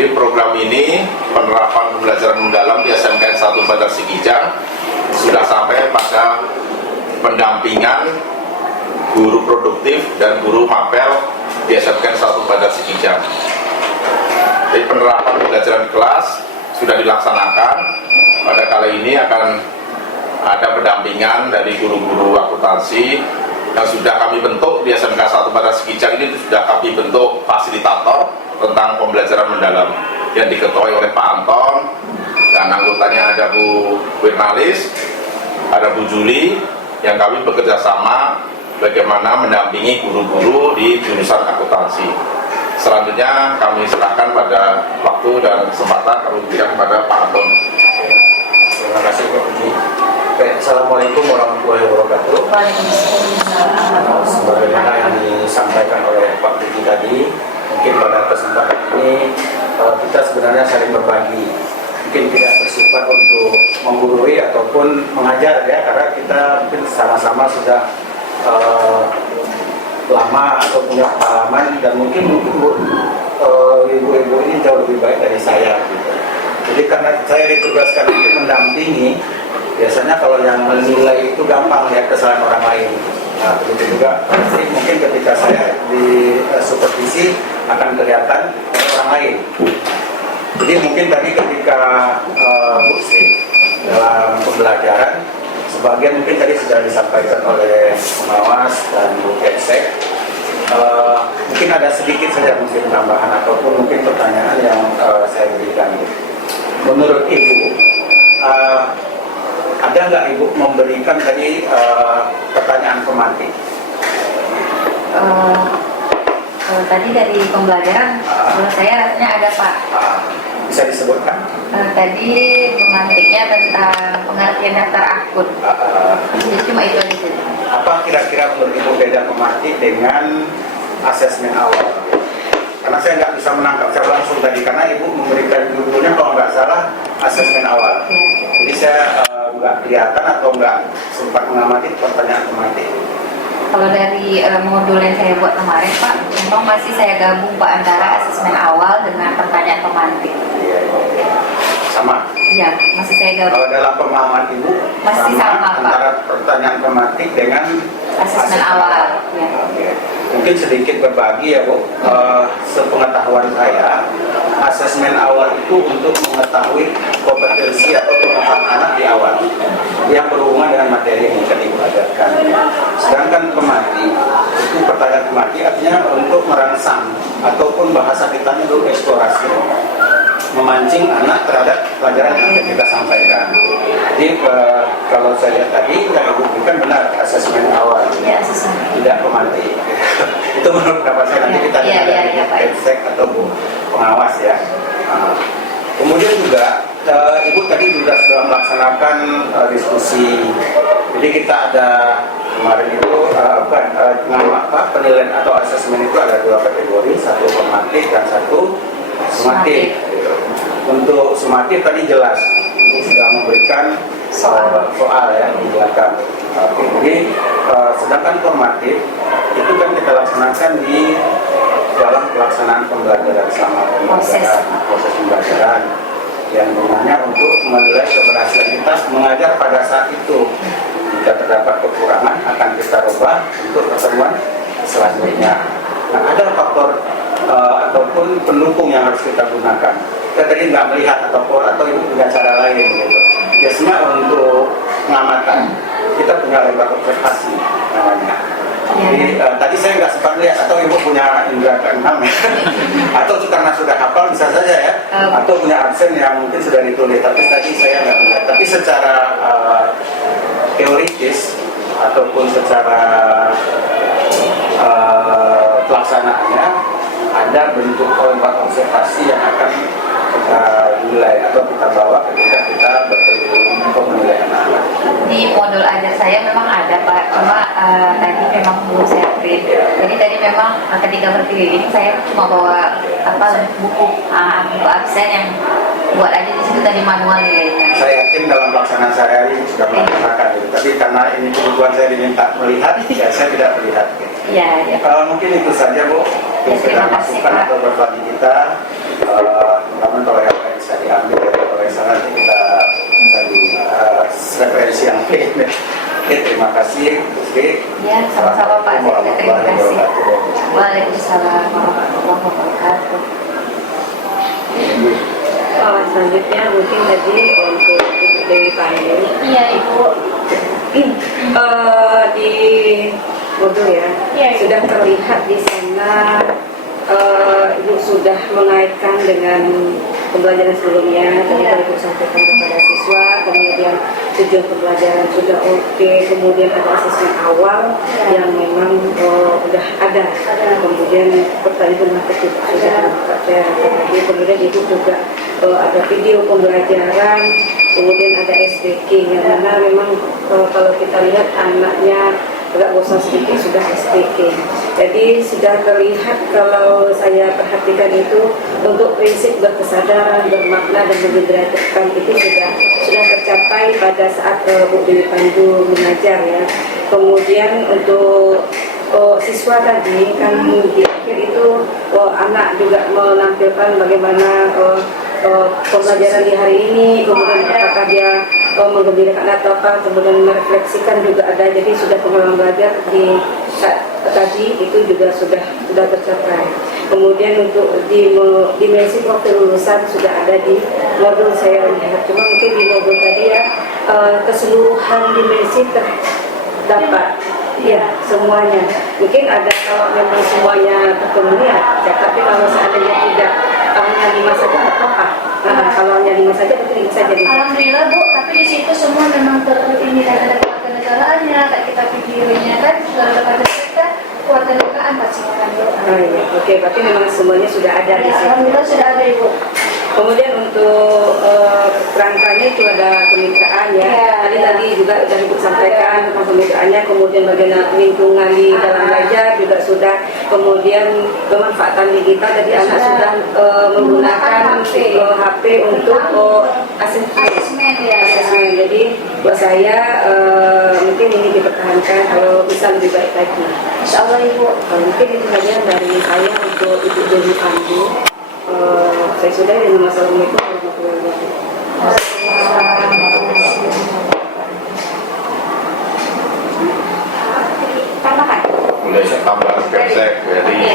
Jadi program ini penerapan pembelajaran mendalam di SMKN 1 Bandar Sikijang sudah sampai pada pendampingan guru produktif dan guru mapel di SMKN 1 Bandar Sikijang. Jadi penerapan pembelajaran di kelas sudah dilaksanakan. Pada kali ini akan ada pendampingan dari guru-guru akuntansi yang sudah kami bentuk di SMK 1 Bandar Sikijang. Ini sudah kami bentuk fasilitator tentang pembelajaran mendalam yang diketuai oleh Pak Anton, dan anggotanya ada Bu Wirnalis, ada Bu Juli, yang kami bekerja sama bagaimana mendampingi guru-guru di jurusan akuntansi. Selanjutnya kami serahkan pada waktu dan kesempatan kami berikan kepada Pak Anton. Terima kasih Pak Budi. Assalamualaikum warahmatullahi wabarakatuh. Sebagaimana yang disampaikan oleh Pak Budi tadi, mungkin pada kesempatan ini kita sebenarnya saling berbagi. Mungkin tidak bersifat untuk menggurui ataupun mengajar ya, karena kita mungkin sama-sama sudah lama atau punya pengalaman, dan mungkin ibu-ibu ini jauh lebih baik dari saya gitu. Jadi karena saya ditugaskan untuk mendampingi, biasanya kalau yang menilai itu gampang lihat kesalahan orang lain. Nah, begitu juga mungkin ketika saya di supervisi akan kelihatan orang lain. Jadi mungkin tadi ketika Bu Sri dalam pembelajaran, sebagian mungkin tadi sudah disampaikan oleh pengawas dan Bu Eksek. Mungkin ada sedikit saja mungkin tambahan ataupun mungkin pertanyaan yang saya berikan. Menurut Ibu, ada nggak Ibu memberikan tadi pertanyaan pemantik? Kalau tadi dari pembelajaran, menurut saya rasanya ada Pak. Bisa disebutkan? Tadi pemantiknya tentang pengertian daftar akun. Jadi cuma itu aja. Apa kira-kira menurut Ibu beda pemantik dengan asesmen awal? Karena saya nggak bisa menangkap secara langsung tadi, karena Ibu memberikan judulnya kalau nggak salah asesmen awal. Jadi saya nggak kelihatan atau nggak sempat mengamati pertanyaan pemantik. Kalau dari modul yang saya buat kemarin Pak, memang masih saya gabung Pak antara asesmen awal dengan pertanyaan pemantik. Sama? Iya, masih saya gabung. Kalau dalam pemahaman Ibu masih sama Pak, antara pertanyaan pemantik dengan asesmen awal. Ya. Mungkin sedikit berbagi ya Bu, sepengetahuan saya, asesmen awal itu untuk mengetahui kompetensi atau pengetahuan anak di awal yang berhubungan dengan materi yang akan Ibu ajarkan. Sedangkan pemantik itu pertanyaan pemantik artinya untuk merangsang ataupun bahasa kita dulu eksplorasi, memancing anak terhadap pelajaran yang akan kita sampaikan. Jadi kalau saya lihat tadi yang Ibu berikan benar asesmen awal, Ya, asesmen. tidak pemantik. Itu menurut pendapat saya, nanti kita lihat dari Eksek atau Bu pengawas ya. Kemudian juga Ibu tadi juga sudah melaksanakan diskusi. Jadi kita ada kemarin itu penilaian atau asesmen itu ada dua kategori, satu formatif dan satu sumatif. Untuk sumatif tadi jelas Ibu sudah memberikan soal ya di belakang. Jadi sedangkan formatif itu kan kita laksanakan di dalam pelaksanaan pembelajaran selama proses pembelajaran, yang gunanya untuk menilai keberhasilan kita mengajar pada saat itu. Jika terdapat kekurangan akan kita ubah untuk pertemuan selanjutnya. Nah, ada faktor ataupun pendukung yang harus kita gunakan. Kita tadi nggak melihat atau Ibu punya cara lain gitu. Biasanya untuk pengamatan kita punya lembar observasi namanya. Jadi tadi saya nggak sempat lihat, atau Ibu punya indera keenam ya, atau karena sudah hafal bisa saja ya, atau punya absen yang mungkin sudah ditulis, tapi tadi saya nggak melihat. Tapi secara teoritis ataupun secara pelaksanaannya ada bentuk lembar observasi yang akan kita nilai atau kita bawa ketika kita bertemu untuk menilai anak-anak. Di modul ajar saya memang ada Pak, cuma tadi memang belum saya print. Jadi tadi memang ketika berkeliling saya cuma bawa buku absen yang buat aja di situ tadi manual nilainya. Saya yakin dalam pelaksanaan sehari-hari sudah melaksanakan itu. Tapi karena ini kebutuhan saya diminta melihat, ya saya tidak melihat. Iya. Mungkin itu saja Bu, yang sudah masukan atau berbagi kita. namun kalau yang bisa diambil oleh sana nanti kita cari referensi yang lain. Oke, terima kasih Bu Sri. Ya, sama-sama Pak. Terima kasih. Wassalamualaikum Waalaikumsalam warahmatullahi wabarakatuh. Selanjutnya mungkin tadi untuk Ibu Dewi Pandu. Iya Ibu. Di modul ya, sudah terlihat di sana Ibu sudah mengaitkan dengan pembelajaran sebelumnya, tadi Ibu sampaikan kepada siswa, kemudian tujuan pembelajaran sudah oke, kemudian ada asesmen awal yang memang sudah ada, kemudian pertanyaan matematik sudah saya tadi, kemudian Ibu juga ada video pembelajaran, kemudian ada SBK yang mana memang kalau kita lihat anaknya agak bosan sedikit sudah SPK. Jadi sudah terlihat kalau saya perhatikan itu untuk prinsip berkesadaran, bermakna dan mendederajatkan itu sudah tercapai pada saat Bu Dewi Pandu mengajar ya. Kemudian untuk siswa tadi kan di akhir itu anak juga menampilkan bagaimana pembelajaran di hari ini, kemudian apakah dia menggembirakan atau apa, kemudian merefleksikan juga ada, jadi sudah pengalaman belajar di tadi itu juga sudah tercapai. Kemudian untuk dimensi profil lulusan sudah ada di modul saya lihat, cuma mungkin di modul tadi ya keseluruhan dimensi terdapat. Ya, semuanya. Mungkin ada kalau memang semuanya terpenuhi ya, tapi kalau seandainya tidak hanya 5 saja nggak apa-apa. Nah, kalau hanya 5 saja berarti bisa jadi. Alhamdulillah Bu, tapi di situ semua memang ini dan ada kewarganegaraannya, kayak kita videonya kan kepada kita kewarganegaraan pasti akan doa. Oh, iya. Oke, berarti memang semuanya sudah ada di Ya, situ. alhamdulillah sudah ada Ibu. Kemudian untuk kerangkanya itu ada kemitraan ya. Tadi juga sudah Ibu sampaikan tentang kemitraannya, kemudian bagaimana lingkungan di dalam belajar juga sudah, kemudian pemanfaatan digital tadi anak sudah menggunakan HP untuk Asesmen ya. asesmen. Jadi buat saya mungkin ini dipertahankan kalau bisa lebih baik lagi. Insya Allah Ibu. Mungkin itu saja dari saya untuk Ibu Dewi Pandu. Saya sudah dengan Assalamualaikum warahmatullahi wabarakatuh. Tambahan. Boleh tambah gesek dari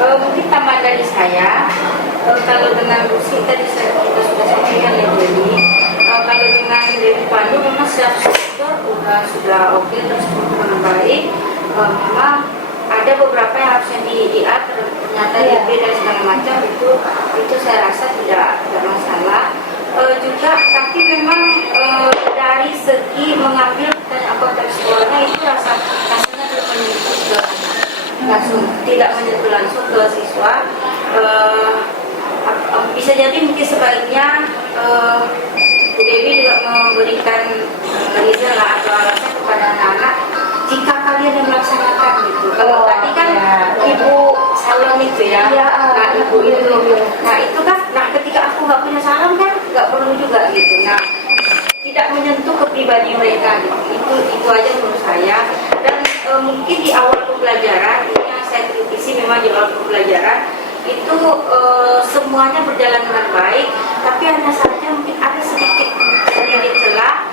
Mungkin tambahan dari saya, kalau dengan musik tadi kita sudah sampaikan ya, jadi kalau dengan Dewi Pandu memang secara struktur sudah oke, terus dengan baik, memang ada beberapa yang harusnya diatur, ternyata DP dan segala macam itu saya rasa tidak masalah. Juga tapi memang dari segi mengambil kontekstualnya itu rasanya belum menyentuh ke anak, langsung tidak menyentuh langsung ke siswa. Bisa jadi mungkin sebaliknya Bu Dewi juga memberikan reason lah atau alasan kepada anak-anak jika kalian yang melaksanakan gitu. Kalau tadi kan Ibu salon itu ya, nah Ibu itu, nah itu kan, nah ketika aku nggak punya salon kan nggak perlu juga gitu. Nah tidak menyentuh ke pribadi mereka gitu. Itu aja menurut saya. Dan mungkin di awal pembelajaran ini yang saya kritisi memang di awal pembelajaran itu semuanya berjalan dengan baik, tapi hanya saja mungkin ada sedikit celah.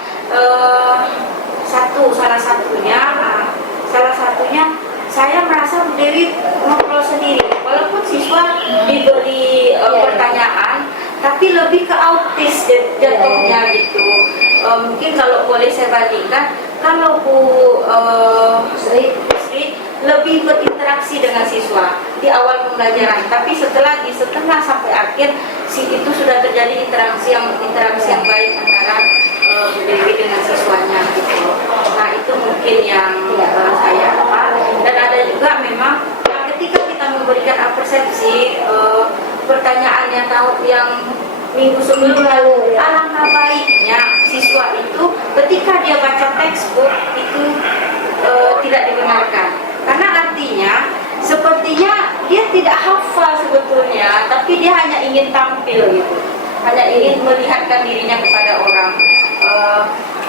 Salah satunya saya merasa Bu Dewi ngobrol sendiri, walaupun siswa diberi pertanyaan, tapi lebih ke autis jatuhnya gitu. Mungkin kalau boleh saya bandingkan, kalau Bu Sri lebih berinteraksi dengan siswa di awal pembelajaran, tapi setelah di setengah sampai akhir itu sudah terjadi interaksi yang baik antara Bu Dewi dengan siswanya gitu. Nah itu mungkin yang saya dan ada juga memang ketika kita memberikan persepsi pertanyaan yang minggu sebelumnya, alangkah baiknya siswa itu ketika dia baca textbook itu tidak didengarkan, karena artinya sepertinya dia tidak hafal sebetulnya, tapi dia hanya ingin tampil gitu, hanya ingin melihatkan dirinya kepada orang.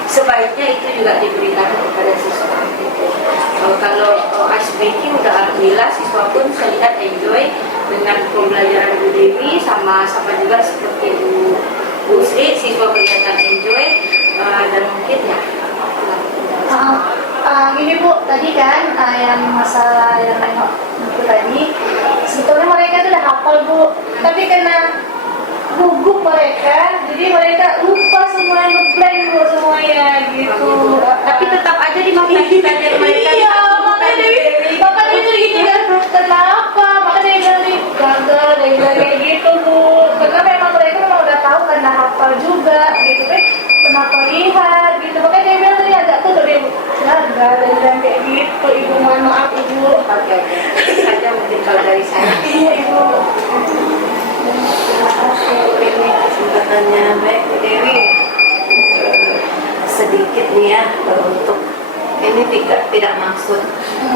Sebaiknya itu juga diberikan kepada siswa gitu. Kalau ice breaking udah alhamdulillah siswa pun saya lihat enjoy, dengan pembelajaran Bu Dewi sama juga seperti Bu Sri, siswa kegiatan enjoy dan mungkin ya. Gini Bu, tadi kan yang masalah yang nengok itu tadi, sebetulnya mereka itu udah hafal Bu, tapi karena gugup mereka, jadi mereka lupa semuanya, ngeblank Bu semuanya gitu. Tapi tetap aja dimaknai dari mereka. Iya, makanya itu gitu kan, kenapa? Makanya dia bilang nih, gagal, dia bilang kayak gitu Bu. Karena memang mereka memang udah tahu karena hafal juga gitu kan, kenapa lihat gitu. Makanya dia bilang tadi agak tuh dari gagal, dia bilang kayak gitu. Ibu mohon maaf Ibu. Oke. Saja mungkin kalau dari saya. Iya Ibu. Terima kasih ini kesempatannya baik Bu Dewi. Sedikit nih ya untuk ini tidak maksud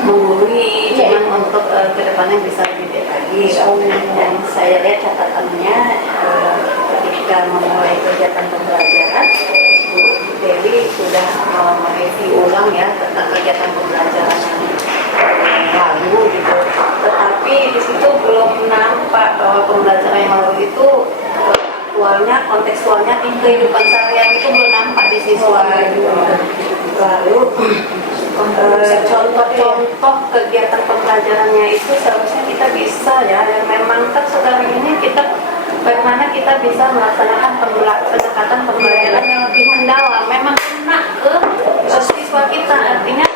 menggurui, cuman untuk kedepannya bisa lebih baik lagi. Dan saya lihat catatannya ketika memulai kegiatan pembelajaran, Bu Dewi sudah mereview ulang ya tentang kegiatan pembelajaran yang lalu gitu. Tetapi di situ belum nampak bahwa pembelajaran yang lalu itu aktualnya, kontekstualnya di kehidupan sehari-hari itu belum nampak di siswa gitu. Lalu contoh-contoh kegiatan pembelajarannya itu seharusnya kita bisa ya, dan memang kan sekarang ini kita bagaimana kita bisa melaksanakan pendekatan pembelajaran yang lebih mendalam, memang kena ke siswa kita, artinya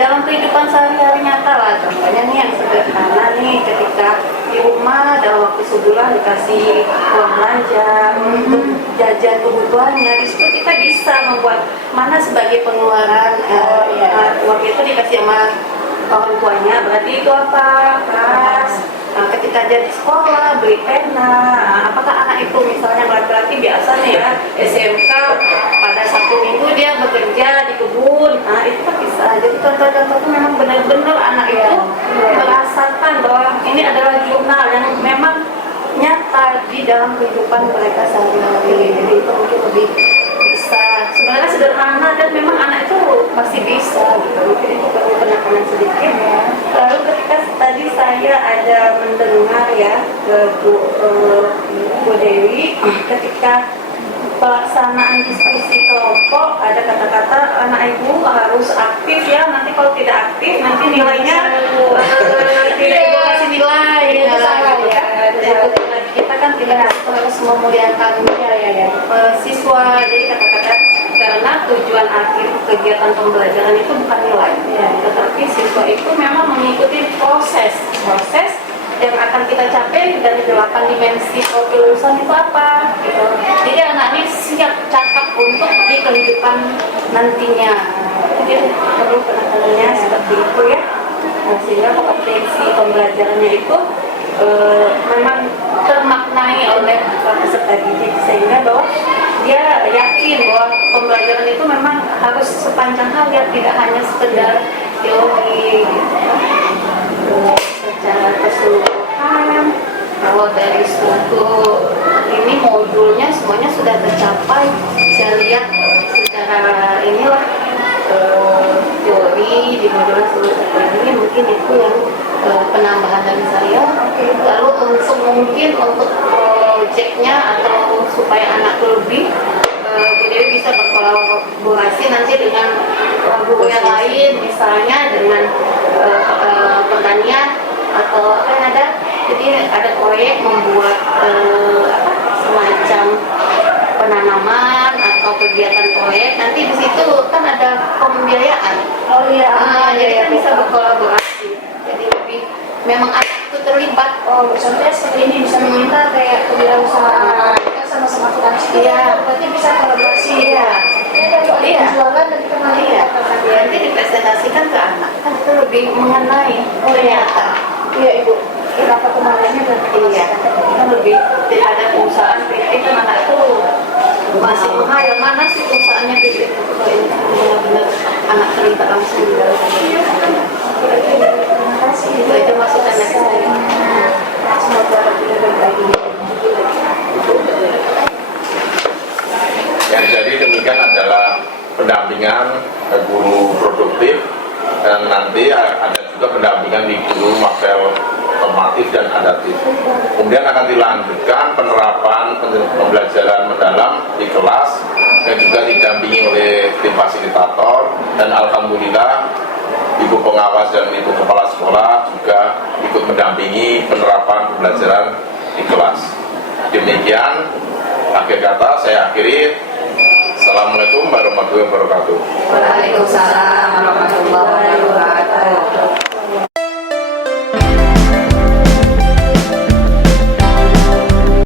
dalam kehidupan sehari-hari nyata lah. Contohnya nih yang sederhana nih, ketika di rumah dalam waktu sebulan dikasih uang belanja untuk jajan kebutuhannya, di situ kita bisa membuat mana sebagai pengeluaran uang itu dikasih sama orang tuanya, berarti itu apa? Kas. Nah, ketika jadi sekolah beli pena, apakah anak itu misalnya laki-laki biasa nih ya SMK pada Sabtu Minggu dia bekerja di kebun, nah itu kan bisa. Jadi contoh-contoh itu memang benar-benar anak itu merasakan bahwa ini adalah jurnal yang memang nyata di dalam kehidupan mereka sehari-hari. Jadi itu mungkin lebih bisa, sebenarnya sederhana dan memang anak itu pasti bisa gitu. Mungkin itu perlu penekanan sedikit. Lalu ketika tadi saya ada mendengar ya Bu Dewi ketika pelaksanaan diskusi kelompok ada kata-kata anak ibu harus aktif ya, nanti kalau tidak aktif nanti nilainya tidak ibu kasih nilai kita kan tidak harus memuliakan siswa. Jadi kata-kata karena tujuan akhir kegiatan pembelajaran itu bukan nilai, tetapi siswa itu memang mengikuti proses yang akan kita capai dari 8 dimensi kelulusan itu apa gitu. Jadi anak ini siap cakap untuk di kehidupan nantinya. Jadi perlu penekanannya seperti itu ya. Nah, sehingga kompetensi pembelajarannya itu memang termaknai oleh peserta didik, sehingga bahwa dia yakin bahwa pembelajaran itu memang harus sepanjang hal ya, tidak hanya sekedar teori secara keseluruhan. Kalau dari suatu ini modulnya semuanya sudah tercapai, saya lihat secara inilah teori di modul seluruh ini mungkin itu yang penambahan dari saya. Lalu untuk mungkin untuk proyeknya atau supaya anak lebih Bu Dewi bisa berkolaborasi nanti dengan guru yang lain, misalnya dengan pertanian atau apa yang ada. Jadi ada proyek membuat semacam penanaman atau kegiatan proyek. Nanti di situ kan ada pembiayaan. Jadi kan bisa berkolaborasi. Jadi lebih memang anak itu terlibat. Contohnya seperti ini bisa meminta kayak kewirausahaan sama-sama finansial. Berarti bisa kolaborasi. Jualan dan kita nanti dipresentasikan ke anak, kan itu lebih mengenai ternyata. Iya Ibu. Kenapa kemarinnya kan lebih ada perusahaan PT kan anak itu masih menghayal mana sih perusahaannya PT itu benar-benar anak terlibat langsung di dalam. Terima kasih. Itu aja masukan dari saya. Semoga lebih baik. Yang jadi demikian adalah pendampingan guru produktif, dan nanti ada juga pendampingan di guru mapel formatif dan adaptif. Kemudian akan dilanjutkan penerapan pembelajaran mendalam di kelas yang juga didampingi oleh tim fasilitator, dan alhamdulillah ibu pengawas dan ibu kepala sekolah juga ikut mendampingi penerapan pembelajaran di kelas. Demikian akhir kata saya akhiri. Assalamualaikum warahmatullahi wabarakatuh. Waalaikumsalam warahmatullahi wabarakatuh.